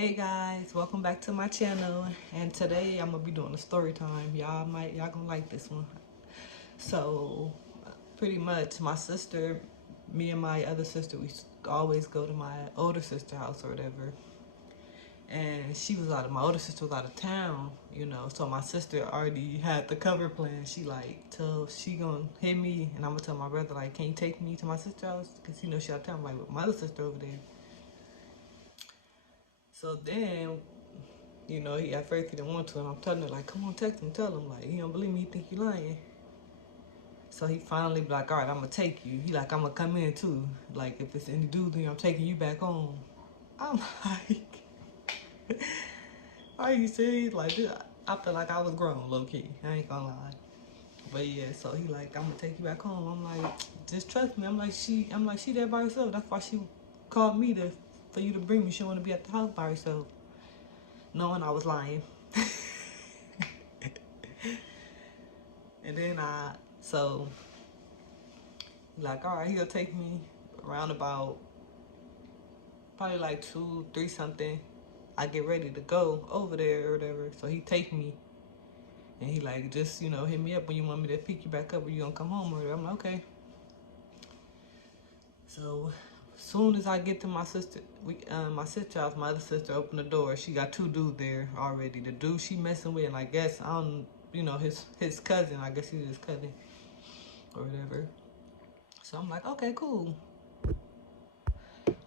Hey guys, welcome back to my channel, and today I'm gonna be doing a story time. Y'all gonna like this one. So pretty much my sister, me and my other sister, we always go to my older sister house or whatever, and my older sister was out of town, so my sister already had the cover plan. She gonna hit me, and I'm gonna tell my brother, like, can you take me to my sister's house, because she out of town, like, with my other sister over there. So then, he at first he didn't want to, and I'm telling her, like, come on, text him, tell him, like, he don't believe me, he think you lying. So he finally be like, all right, I'm gonna take you. He like, I'm gonna come in too. Like, if it's any dude, then I'm taking you back home. I'm like, are you serious? Like, dude, I feel like I was grown, low key. I ain't gonna lie. But yeah, so he like, I'm gonna take you back home. I'm like, just trust me. I'm like, she there by herself. That's why she called me for you to bring me. She wanna be at the house by herself, knowing I was lying. And then like, all right, he'll take me around about probably like 2, 3 something. I get ready to go over there or whatever. So he take me and he like, just, hit me up when you want me to pick you back up, or you gonna come home or whatever. I'm like, okay. So as soon as I get to my sister, my sister's house, my other sister opened the door. She got 2 dudes there already. The dude she messing with, and I guess, I don't, his cousin, I guess he's his cousin or whatever. So I'm like, okay, cool.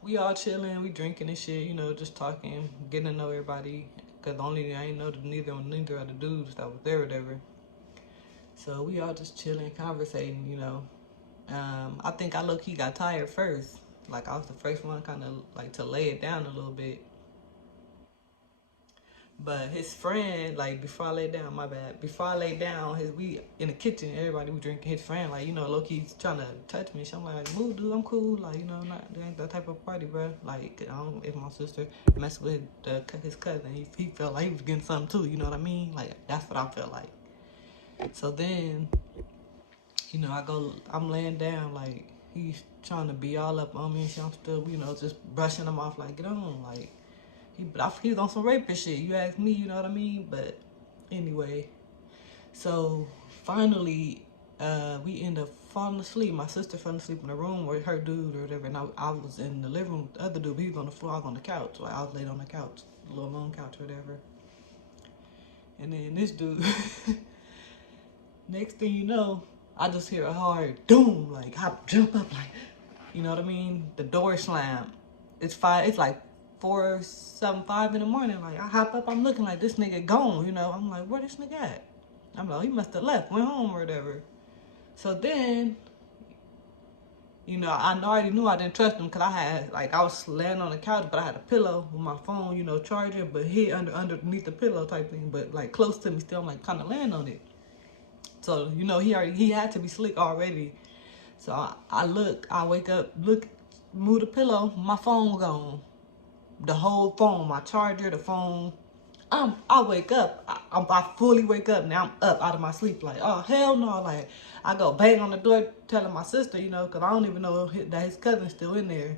We all chilling, we drinking and shit, just talking, getting to know everybody. Cause I ain't know neither of the dudes that was there or whatever. So we all just chilling, conversating, I think I low-key got tired first. Like, I was the first one kind of like to lay it down a little bit. But his friend, like, before I lay down, we in the kitchen, everybody was drinking. His friend, like, low-key trying to touch me. So I'm like, move, dude, I'm cool. Like, there ain't that type of party, bro. Like, if my sister messed with his cousin, he felt like he was getting something too, you know what I mean? Like, that's what I felt like. So then, I'm laying down, like, he's trying to be all up on me and shit. I'm still, just brushing him off, like, get on, like, he was on some rapist shit, you ask me, you know what I mean? But anyway, so finally, we end up falling asleep. My sister fell asleep in the room with her dude or whatever, and I was in the living room with the other dude, but he was on the floor, I was on the couch. Like, I was laid on the couch, a little long couch or whatever. And then this dude, next thing you know, I just hear a hard doom, like, jump up, like, you know what I mean? The door slam. It's like 4:75 in the morning. Like, I hop up, I'm looking like, this nigga gone, I'm like, where this nigga at? I'm like, he must have left, went home or whatever. So then, I already knew I didn't trust him, because I was laying on the couch, but I had a pillow with my phone, charger, but he underneath the pillow type thing, but like close to me still. I'm like kind of laying on it. So, he had to be asleep already. So I wake up, move the pillow, my phone gone. The whole phone, my charger, the phone. I wake up, I fully wake up. Now I'm up out of my sleep, like, oh, hell no. Like, I go bang on the door telling my sister, because I don't even know that his cousin's still in there.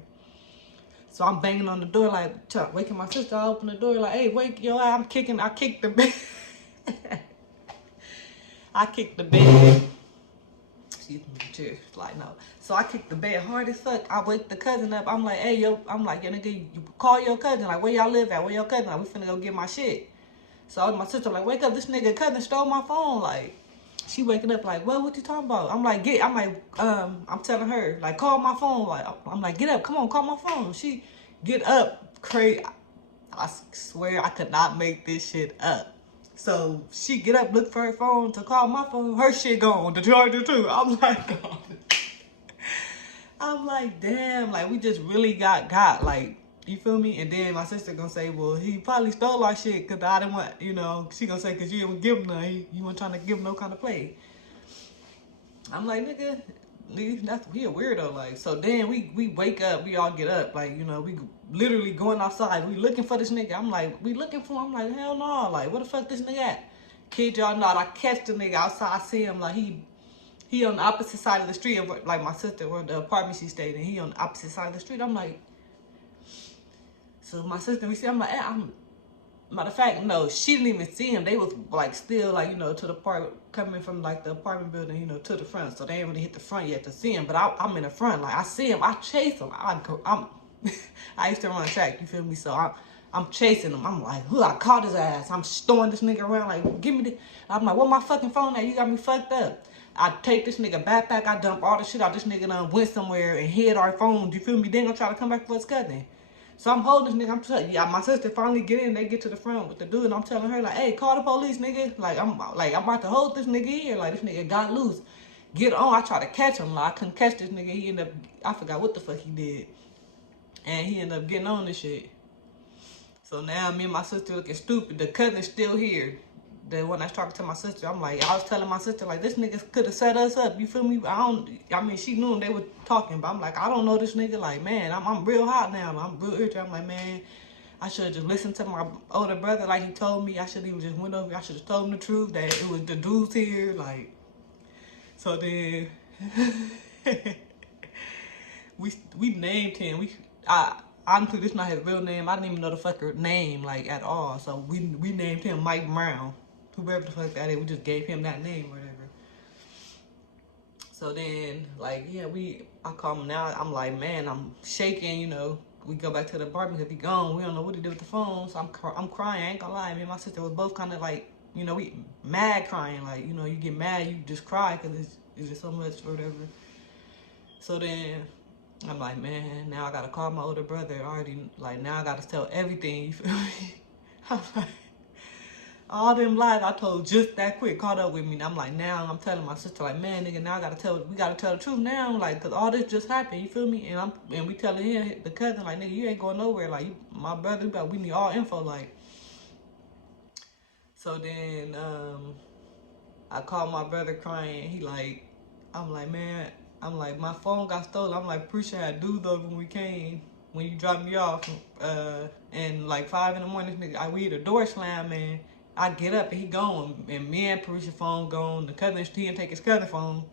So I'm banging on the door, like, waking my sister. I open the door, like, hey, wake your ass. I kicked the bed. I kicked the bed. Excuse me, cheers. Like, no. So I kicked the bed hard as fuck. I wake the cousin up. I'm like, hey, yo, nigga, you call your cousin. Like, where y'all live at? Where your cousin? Like, we finna go get my shit. So my sister like, wake up, this nigga cousin stole my phone. Like, she waking up like, what you talking about? I'm I'm telling her, like, call my phone. Like, I'm like, get up, come on, call my phone. She get up, crazy. I swear I could not make this shit up. So she get up, look for her phone to call my phone. Her shit gone, the charger too. I'm like, damn, like, we just really got, like, you feel me? And then my sister gonna say, well, he probably stole our shit because I didn't want, she gonna say, because you didn't give him none. You weren't trying to give him no kind of play. I'm like, nigga, he a weirdo. Like, so then we wake up, we all get up, like, we literally going outside. We looking for this nigga. I'm like, we looking for him. I'm like, hell no. Like, where the fuck this nigga at? Kid y'all not. I catch the nigga outside. I see him, like, he on the opposite side of the street of, like, my sister, where the apartment she stayed in. He on the opposite side of the street. I'm like, So my sister, we see, I'm like, hey, matter of fact, no, she didn't even see him. They was like still like, you know, to the part coming from like the apartment building, you know, to the front. So they ain't really hit the front yet to see him. But I'm in the front. Like I see him, I chase him. I used to run track, you feel me? So I'm chasing him. I'm like, I caught his ass. I'm throwing this nigga around like, give me the. I'm like, what my fucking phone at? You got me fucked up. I take this nigga backpack. I dump all the shit out. This nigga done went somewhere and hid our phones. You feel me? Then gonna try to come back for his cousin. So I'm holding this nigga. I'm telling yeah, my sister finally get in. They get to the front with the dude, and I'm telling her like, "Hey, call the police, nigga. Like I'm about to hold this nigga here. Like this nigga got loose. Get on." I try to catch him. Like I couldn't catch this nigga. He ended up. I forgot what the fuck he did, and he ended up getting on this shit. So now me and my sister looking stupid. The cousin's still here. The one that's talking to my sister, I'm like, I was telling my sister like, this nigga could have set us up. You feel me? I mean, she knew they were talking, but I'm like, I don't know this nigga. Like, man, I'm real hot now. I'm real irritated. I'm like, man, I should have just listened to my older brother like he told me. I should have just went over. I should have told him the truth that it was the dudes here. Like, so then we named him. Honestly, this not his real name. I didn't even know the fucker name like at all. So we named him Mike Brown. Whoever the fuck that is, we just gave him that name or whatever. So then, like, yeah, I call him now. I'm like, man, I'm shaking, you know. We go back to the apartment because he gone. We don't know what to do with the phone. So I'm crying. I ain't gonna lie. Me and my sister was both kind of like, you know, we mad crying. Like, you know, you get mad, you just cry because it's just so much or whatever. So then I'm like, man, now I gotta call my older brother. Already, like, now I gotta tell everything. You feel me? I'm like, all them lies I told just that quick caught up with me. And I'm like, now I'm telling my sister, like, man, nigga, now we gotta tell the truth now, like, cause all this just happened. You feel me? And we telling him, the cousin, like, nigga, you ain't going nowhere. Like, my brother, we need all info, like. So then, I called my brother crying. He like, I'm like, man, I'm like, my phone got stolen. I'm like, Prisha had dudes over when we came, when you dropped me off, and like 5 in the morning, nigga, we hear the door slam, man. I get up and he gone, and me and Parisha's phone gone. The cousin, he didn't take his cousin's phone.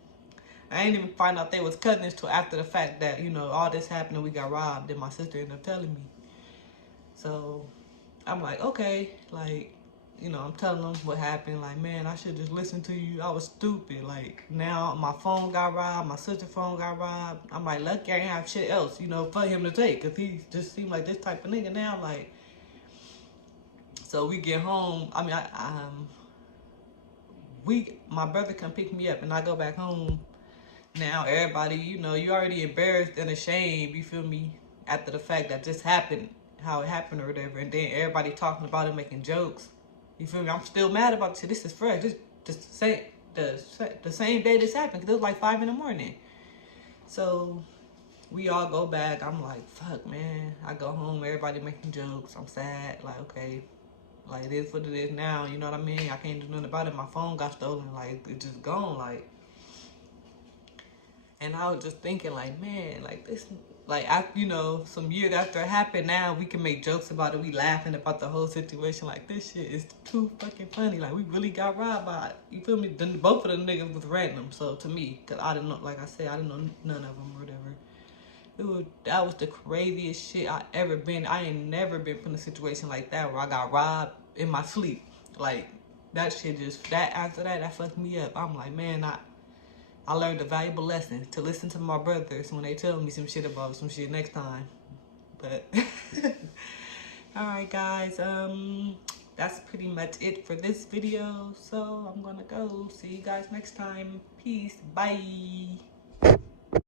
I didn't even find out they was cousins till after the fact that, you know, all this happened and we got robbed, and my sister ended up telling me. So I'm like, okay, like, you know, I'm telling them what happened. Like, man, I should just listen to you. I was stupid. Like, now my phone got robbed. My sister's phone got robbed. I'm like, lucky I ain't have shit else, you know, for him to take. Because he just seemed like this type of nigga now. Like, so we get home. I mean, my brother come pick me up and I go back home. Now everybody, you know, you already embarrassed and ashamed, you feel me, after the fact that just happened, how it happened or whatever. And then everybody talking about it, making jokes. You feel me? I'm still mad about it. This is fresh. This just the same day this happened, because it was like 5 in the morning. So we all go back. I'm like, fuck, man. I go home, everybody making jokes. I'm sad. Like, okay, like, it is what it is now. You know what I mean? I can't do nothing about it. My phone got stolen. Like, it just gone. Like, and I was just thinking, like, man, like, this, like, after, you know, some years after it happened, now we can make jokes about it. We laughing about the whole situation. Like, this shit is too fucking funny. Like, we really got robbed by it. You feel me? Both of the niggas was random. So, to me, because I didn't know, like I said, I didn't know none of them or whatever. That was the craziest shit I ever been. I ain't never been put in a situation like that where I got robbed in my sleep. Like, that shit just, after that fucked me up. I'm like, man, I learned a valuable lesson to listen to my brothers when they tell me some shit about some shit next time. But all right, guys, that's pretty much it for this video. So I'm gonna go. See you guys next time. Peace. Bye.